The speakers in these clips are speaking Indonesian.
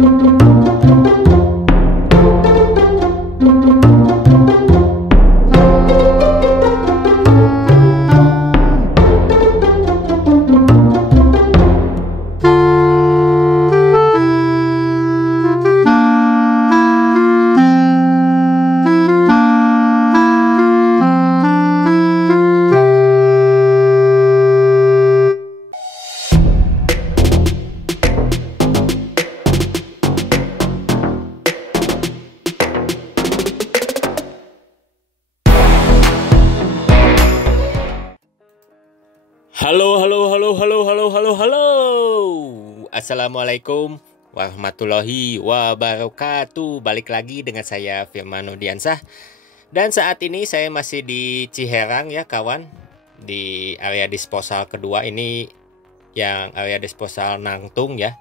Halo. Assalamualaikum warahmatullahi wabarakatuh. Balik lagi dengan saya Firman Nurdiansah. Dan saat ini saya masih di Ciherang ya kawan, di area disposal kedua. Ini yang area disposal Nangtung ya.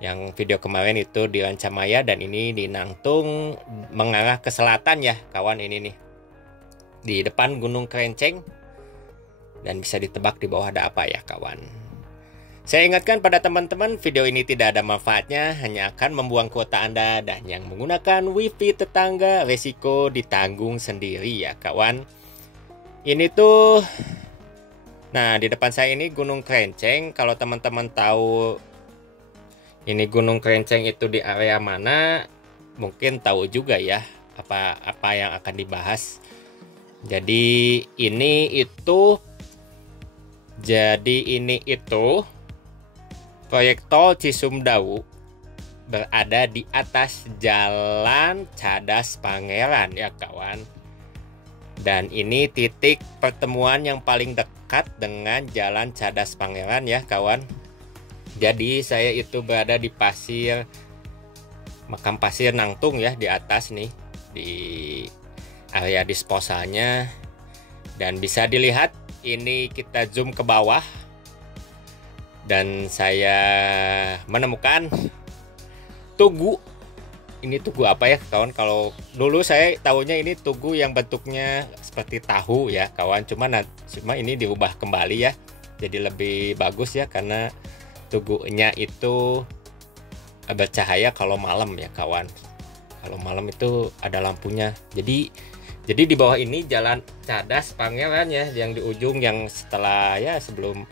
Yang video kemarin itu di Rancamaya, dan ini di Nangtung mengarah ke selatan ya kawan. Ini nih di depan Gunung Krenceng. Dan bisa ditebak di bawah ada apa ya kawan. Saya ingatkan pada teman-teman, video ini tidak ada manfaatnya, hanya akan membuang kuota Anda, dan yang menggunakan wifi tetangga resiko ditanggung sendiri ya kawan. Ini tuh, nah di depan saya ini Gunung Krenceng. Kalau teman-teman tahu ini Gunung Krenceng itu di area mana, mungkin tahu juga ya apa yang akan dibahas. Jadi ini itu proyek tol Cisumdawu berada di atas Jalan Cadas Pangeran ya kawan. Dan ini titik pertemuan yang paling dekat dengan Jalan Cadas Pangeran ya kawan. Jadi saya itu berada di makam pasir Nangtung ya, di atas nih, di area disposalnya. Dan bisa dilihat, ini kita zoom ke bawah dan saya menemukan tugu. Ini tugu apa ya kawan? Kalau dulu saya tahunya ini tugu yang bentuknya seperti tahu ya kawan. Cuma ini diubah kembali ya, jadi lebih bagus ya, karena tugunya itu bercahaya kalau malam ya kawan. Kalau malam itu ada lampunya. Jadi di bawah ini Jalan Cadas Pangeran ya, yang di ujung, yang setelah ya sebelum.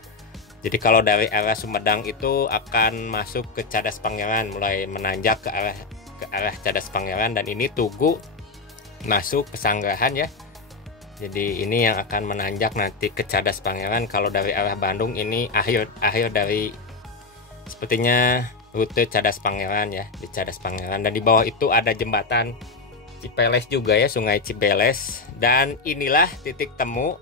Jadi kalau dari arah Sumedang itu akan masuk ke Cadas Pangeran, mulai menanjak ke arah Cadas Pangeran, dan ini tugu masuk Pesanggrahan ya. Jadi ini yang akan menanjak nanti ke Cadas Pangeran. Kalau dari arah Bandung ini akhir dari sepertinya rute Cadas Pangeran ya, di Cadas Pangeran. Dan di bawah itu ada jembatan Cipeles juga ya, Sungai Cipeles. Dan inilah titik temu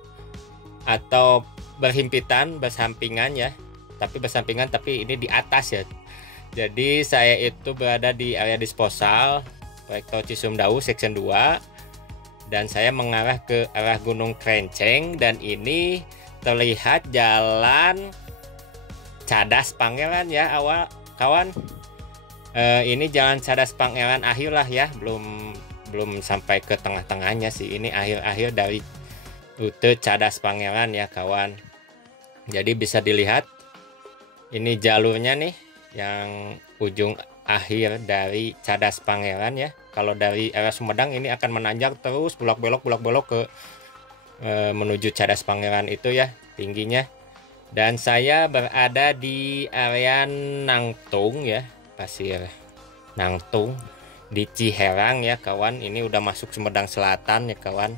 atau bersampingan ya, tapi ini di atas ya. Jadi saya itu berada di area disposal proyek tol Cisumdawu section 2, dan saya mengarah ke arah Gunung Krenceng. Dan ini terlihat Jalan Cadas Pangeran ya kawan. Ini Jalan Cadas Pangeran akhir lah ya, belum sampai ke tengah-tengahnya sih. Ini akhir dari rute Cadas Pangeran ya kawan. Jadi bisa dilihat ini jalurnya nih, yang ujung akhir dari Cadas Pangeran ya. Kalau dari arah Sumedang ini akan menanjak terus belok-belok ke menuju Cadas Pangeran itu ya tingginya. Dan saya berada di area Nangtung ya, pasir Nangtung di Ciherang ya kawan. Ini udah masuk Sumedang Selatan ya kawan.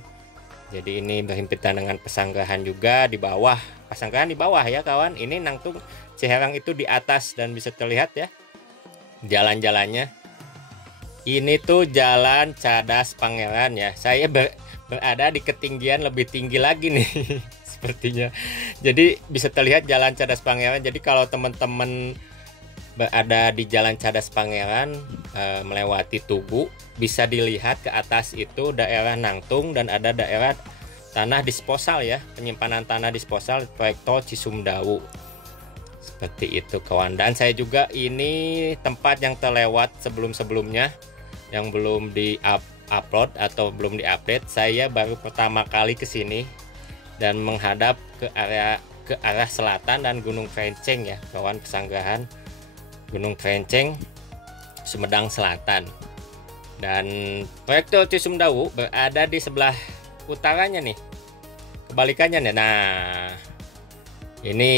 Jadi ini berhimpitan dengan Pesanggrahan juga di bawah. Pesanggrahan di bawah ya kawan. Ini Nangtung, Ciherang itu di atas, dan bisa terlihat ya jalan-jalannya. Ini tuh Jalan Cadas Pangeran ya. Saya berada di ketinggian lebih tinggi lagi nih sepertinya. Jadi bisa terlihat Jalan Cadas Pangeran. Jadi kalau teman-teman berada di Jalan Cadas Pangeran melewati tugu, bisa dilihat ke atas itu daerah Nangtung, dan ada daerah tanah disposal ya, penyimpanan tanah disposal proyek tol Cisumdawu. Seperti itu kawan. Dan saya juga ini tempat yang terlewat sebelum-sebelumnya, yang belum di-upload atau belum di-update. Saya baru pertama kali ke sini dan menghadap ke arah selatan dan Gunung Krenceng ya kawan, Pesanggrahan Gunung Krenceng. Sumedang Selatan. Dan proyek tol Cisumdawu berada di sebelah utaranya nih. Kebalikannya nih. Nah, ini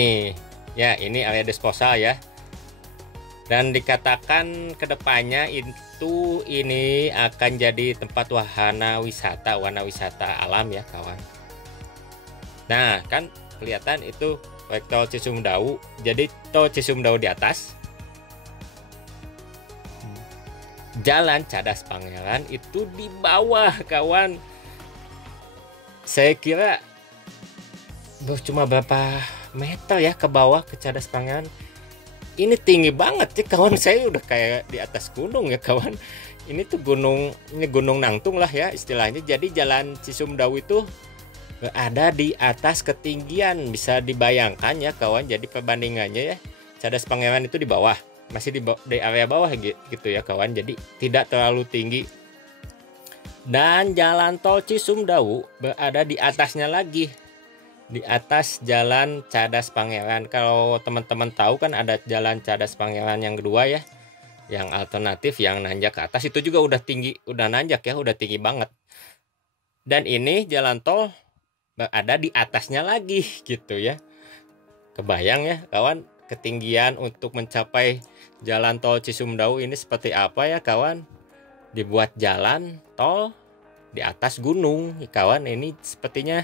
ya, ini area disposal ya. Dan dikatakan kedepannya itu ini akan jadi tempat wahana wisata alam ya kawan. Nah kan kelihatan itu proyek tol Cisumdawu. Jadi tol Cisumdawu di atas, Jalan Cadas Pangeran itu di bawah kawan. Saya kira cuma berapa meter ya ke bawah ke Cadas Pangeran. Ini tinggi banget ya kawan, saya udah kayak di atas gunung ya kawan. Ini tuh ini gunung Nangtung lah ya istilahnya. Jadi Jalan Cisumdawu itu berada di atas ketinggian, bisa dibayangkan ya kawan. Jadi perbandingannya ya, Cadas Pangeran itu di bawah, masih di area bawah gitu ya kawan. Jadi tidak terlalu tinggi. Dan Jalan Tol Cisumdawu berada di atasnya lagi, di atas Jalan Cadas Pangeran. Kalau teman-teman tahu kan ada Jalan Cadas Pangeran yang kedua ya, yang alternatif yang nanjak ke atas, itu juga udah tinggi, udah nanjak ya, udah tinggi banget. Dan ini jalan tol berada di atasnya lagi gitu ya. Kebayang ya kawan, ketinggian untuk mencapai Jalan Tol Cisumdawu ini seperti apa ya kawan. Dibuat jalan tol di atas gunung kawan. Ini sepertinya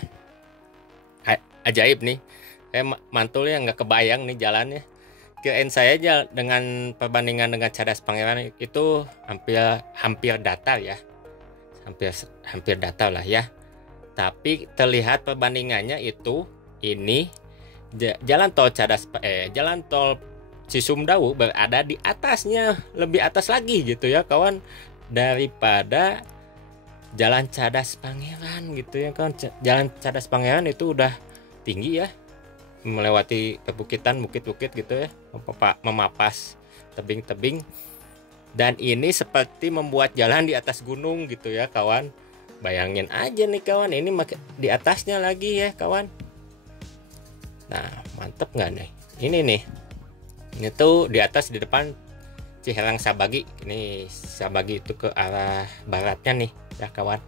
ajaib nih, kayak mantul ya, nggak kebayang nih jalannya. Kirain saya aja dengan perbandingan dengan Cadas Pangeran itu hampir datar ya, hampir datar lah ya. Tapi terlihat perbandingannya itu ini jalan tol Jalan Tol Cisumdawu berada di atasnya, lebih atas lagi gitu ya kawan, daripada Jalan Cadas Pangeran gitu ya kawan. Jalan Cadas Pangeran itu udah tinggi ya, melewati perbukitan, bukit-bukit gitu ya, memapas tebing-tebing. Dan ini seperti membuat jalan di atas gunung gitu ya kawan. Bayangin aja nih kawan, ini di atasnya lagi ya kawan. Nah mantep nggak nih? Ini nih, ini tuh di atas, di depan Ciherang Sabagi. Ini Sabagi itu ke arah baratnya nih ya kawan.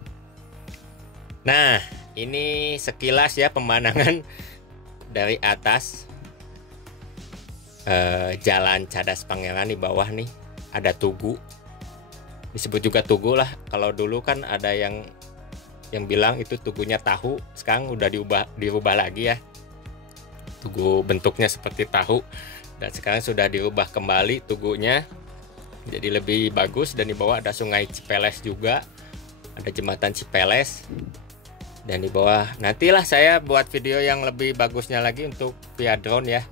Nah ini sekilas ya pemandangan dari atas Jalan Cadas Pangeran. Di bawah nih ada tugu, disebut juga tugu lah. Kalau dulu kan ada yang bilang itu tugunya tahu, sekarang udah dirubah lagi ya. Tugu bentuknya seperti tahu, dan sekarang sudah dirubah kembali tugunya jadi lebih bagus. Dan di bawah ada Sungai Cipeles juga, ada jembatan Cipeles. Dan di bawah nantilah saya buat video yang lebih bagusnya lagi untuk via drone ya,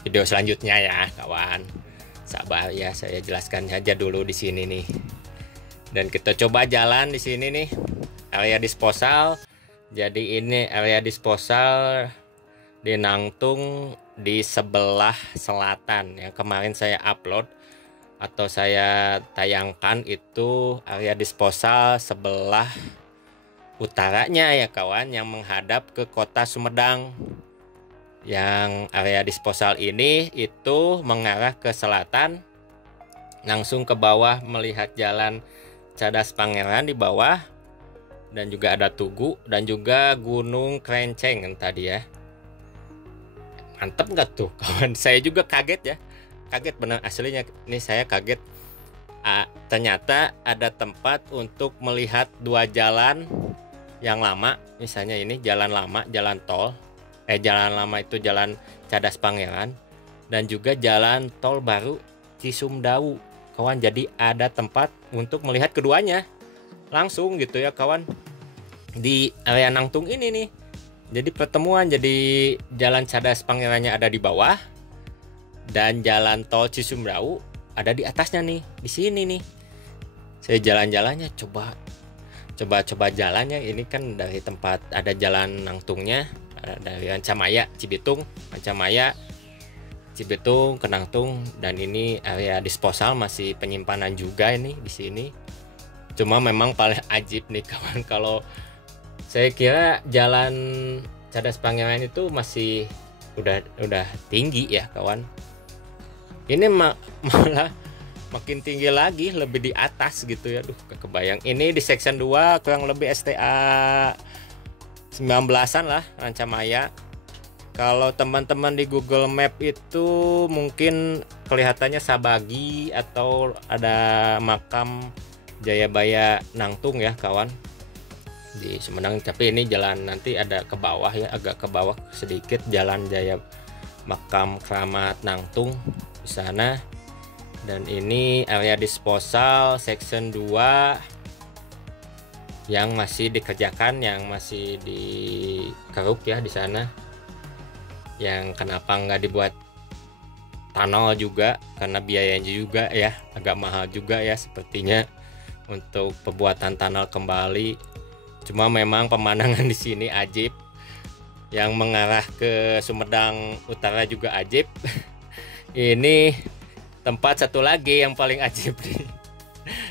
video selanjutnya ya kawan. Sabar ya, saya jelaskan saja dulu di sini nih. Dan kita coba jalan di sini nih, area disposal. Jadi ini area disposal di Nangtung di sebelah selatan. Yang kemarin saya upload atau saya tayangkan itu area disposal sebelah utaranya ya kawan, yang menghadap ke kota Sumedang. Yang area disposal ini itu mengarah ke selatan, langsung ke bawah melihat Jalan Cadas Pangeran di bawah, dan juga ada tugu dan juga Gunung Krenceng kan tadi ya. Mantep nggak tuh kawan? Saya juga kaget ya, kaget benar aslinya. Ini saya kaget, ternyata ada tempat untuk melihat dua jalan yang lama. Misalnya ini jalan lama, jalan tol, jalan lama itu Jalan Cadas Pangeran, dan juga jalan tol baru Cisumdawu kawan. Jadi ada tempat untuk melihat keduanya langsung gitu ya kawan, di area Nangtung ini nih. Jadi pertemuan, jadi Jalan Cadas Pangerannya ada di bawah dan jalan tol Cisumdawu ada di atasnya nih, di sini nih. Saya jalan-jalannya, coba jalannya. Ini kan dari tempat ada jalan Nangtungnya, dari Rancamaya, Cibitung, Rancamaya, Cibitung ke Nangtung. Dan ini area disposal, masih penyimpanan juga ini di sini. Cuma memang paling ajib nih kawan, kalau saya kira Jalan Cadas Pangeran itu masih udah tinggi ya kawan. Ini malah makin tinggi lagi, lebih di atas gitu ya. Duh, kebayang. Ini di section 2 kurang lebih STA 19-an lah Rancamaya. Kalau teman-teman di Google Map itu mungkin kelihatannya Sabagi atau ada makam Jayabaya Nangtung ya kawan di Sumedang, tapi ini jalan nanti ada ke bawah ya, agak ke bawah sedikit, jalan Jaya makam Keramat Nangtung di sana. Dan ini area disposal section 2 yang masih dikerjakan, yang masih dikeruk ya di sana. Yang kenapa nggak dibuat tunnel juga, karena biayanya juga ya agak mahal juga ya sepertinya untuk pembuatan tunnel kembali. Cuma memang pemandangan di sini ajib, yang mengarah ke Sumedang Utara juga ajib. Ini tempat satu lagi yang paling ajib nih,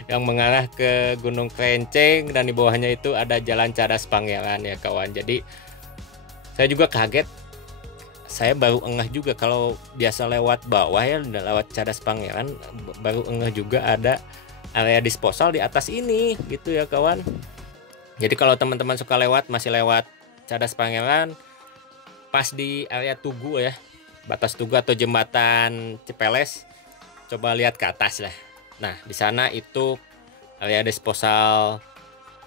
yang mengarah ke Gunung Krenceng, dan di bawahnya itu ada Jalan Cadas Pangeran ya kawan. Jadi saya juga kaget, saya baru engah juga, kalau biasa lewat bawah ya, lewat Cadas Pangeran, baru engah juga ada area disposal di atas ini gitu ya kawan. Jadi kalau teman-teman suka lewat, masih lewat Cadas Pangeran, pas di area Tugu ya, batas Tugu atau jembatan Cipeles, coba lihat ke atas lah. Nah, di sana itu area disposal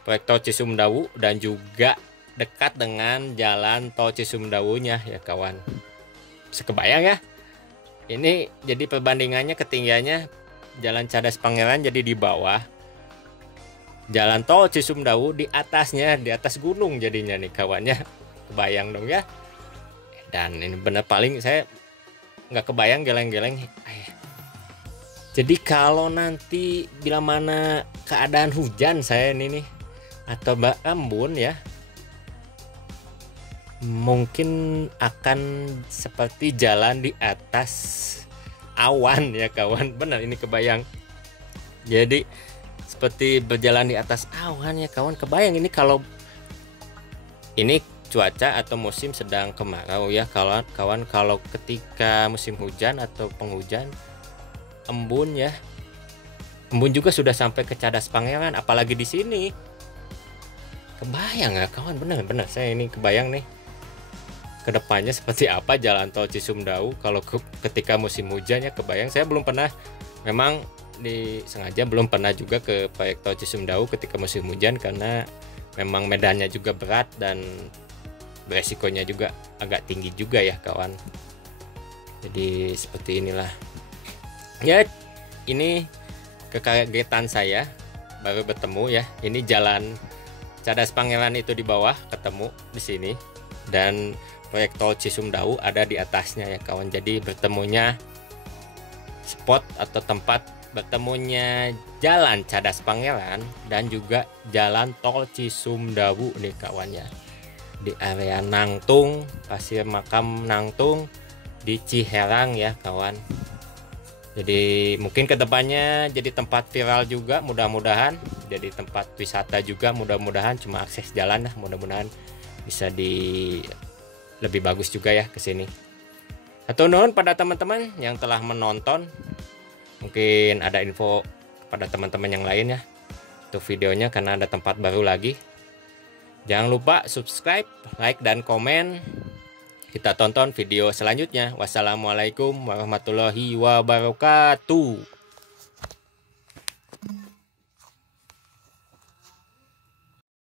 proyek tol Cisumdawu, dan juga dekat dengan jalan tol Cisumdawunya ya kawan. Sekebayang ya. Ini jadi perbandingannya, ketinggiannya jalan Cadas Pangeran jadi di bawah, jalan tol Cisumdawu di atasnya, di atas gunung jadinya nih kawannya. Kebayang dong ya. Dan ini bener, paling saya nggak kebayang geleng-geleng. Jadi kalau nanti bila mana keadaan hujan saya ini nih, atau embun ya, mungkin akan seperti jalan di atas awan ya kawan. Benar, ini kebayang. Jadi seperti berjalan di atas awan ya kawan. Kebayang ini kalau ini cuaca atau musim sedang kemarau ya kawan. Kalau ketika musim hujan atau penghujan, embun ya, embun juga sudah sampai ke Cadas Pangeran, apalagi di sini. Kebayang ya kawan, bener-bener saya ini kebayang nih kedepannya seperti apa jalan tol Cisumdawu kalau ketika musim hujan ya. Kebayang, saya belum pernah, memang sengaja belum pernah juga ke proyek tol Cisumdawu ketika musim hujan, karena memang medannya juga berat dan beresikonya juga agak tinggi juga ya kawan. Jadi seperti inilah ya, ini kekagetan saya baru bertemu ya. Ini jalan Cadas Pangeran itu di bawah, ketemu di sini, dan proyek tol Cisumdawu ada di atasnya ya kawan. Jadi bertemunya spot atau tempat bertemunya jalan Cadas Pangeran dan juga jalan tol Cisumdawu nih kawannya, di area Nangtung, Pasir Makam Nangtung di Ciherang ya kawan. Jadi mungkin kedepannya jadi tempat viral juga, mudah-mudahan jadi tempat wisata juga, mudah-mudahan. Cuma akses jalan lah, mudah-mudahan bisa lebih bagus juga ya ke sini. Atau nuhun pada teman-teman yang telah menonton. Mungkin ada info pada teman-teman yang lain ya untuk videonya, karena ada tempat baru lagi. Jangan lupa subscribe, like, dan komen. Kita tonton video selanjutnya. Wassalamualaikum warahmatullahi wabarakatuh.